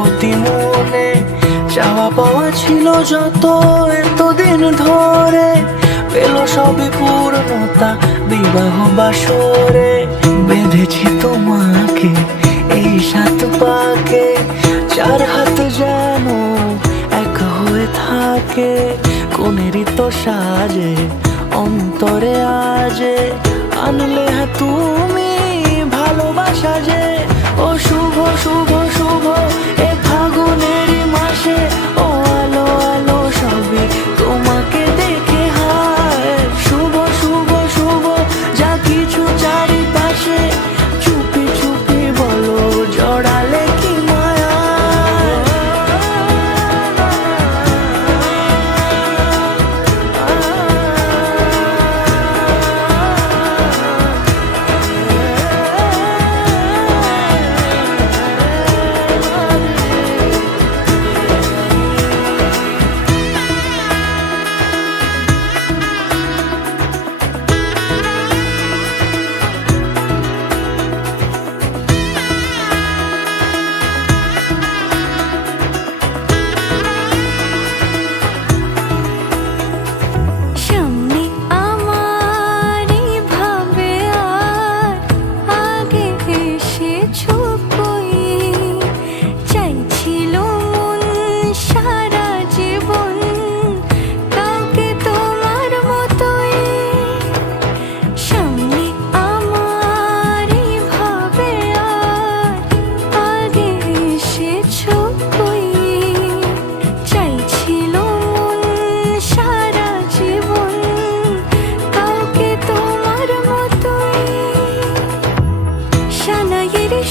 প্রতি মনে চাওয়া পাওয়া ছিল যত এতদিন ধরে, পেল সবই পূর্ণতা বিবাহ বাসরে। বেঁধেছি তোমাকে এই সাত পাকে, চার হাত যেন এক হয়ে থাকে। কোনেরই তো সাজে অন্তরে আজে, আনলে তুমি ভালোবাসা যে। ও শুভ শুভ শুভ এ ফাগুনেরই মাসে, ও আলো আলো সবই তোমাকে দেখে হায়। শুভ শুভ শুভ যা কিছু চারিপাশে, চুপি চুপি বলো জড়ালে কি মায়া।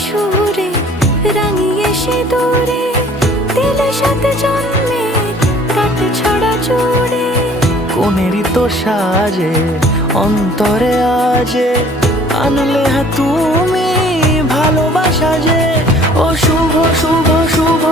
সুরে রাঙিয়ে সে দূরে দিলে সাথে জন্মে কাটে ছড়া জোড়ে। কোনেরই তো সাজে অন্তরে আজে, আনলে তুমি ভালোবাসা যে। ও শুভ শুভ শুভ